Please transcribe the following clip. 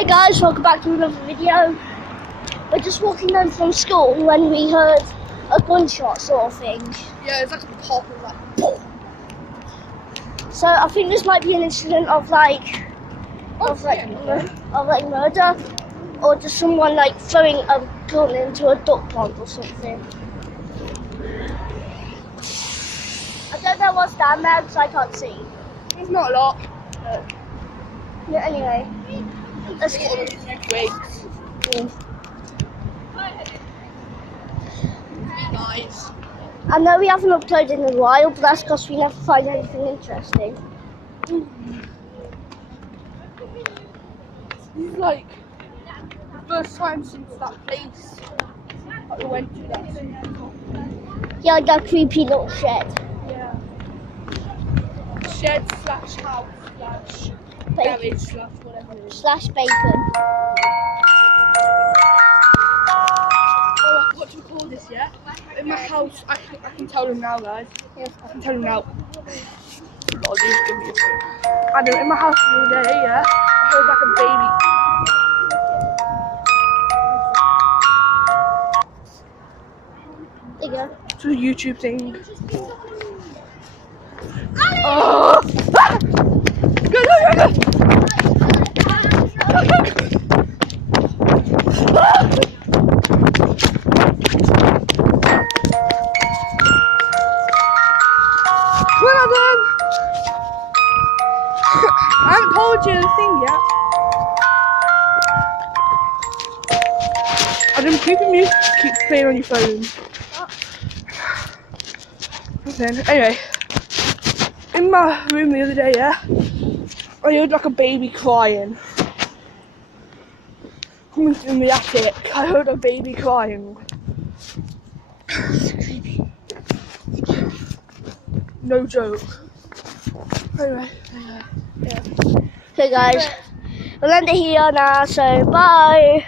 Hey guys, welcome back to another video. We're just walking home from school when we heard a gunshot sort of thing. Yeah, it's like a pop, it was like boom. So I think this might be an incident of like murder, or just someone like throwing a gun into a duck pond or something. I don't know what's down there because I can't see. It's not a lot. Yeah, anyway. Let's go. Twigs. Nice. I know we haven't uploaded in a while, but that's because we never find anything interesting. This is like the first time since that place that we went to that. Yeah, like that creepy little shed. Yeah. Shed / house / garage / whatever it is. Slash bacon. Oh, what do we call this, yeah? In my house, I can tell them now, guys. Yeah. I can tell them now. Lord, give me a phone. I know, in my house the other day, yeah, I heard like a baby. There you go. It's a YouTube thing. Oh! Ah! Go! Come on, Adam! I haven't told you the thing yet. Adam, keep playing on your phone. Anyway, in my room the other day, yeah, I heard like a baby crying. Coming from the attic, I heard a baby crying. No joke. Anyway, yeah. Okay guys, we'll end it here now, so bye.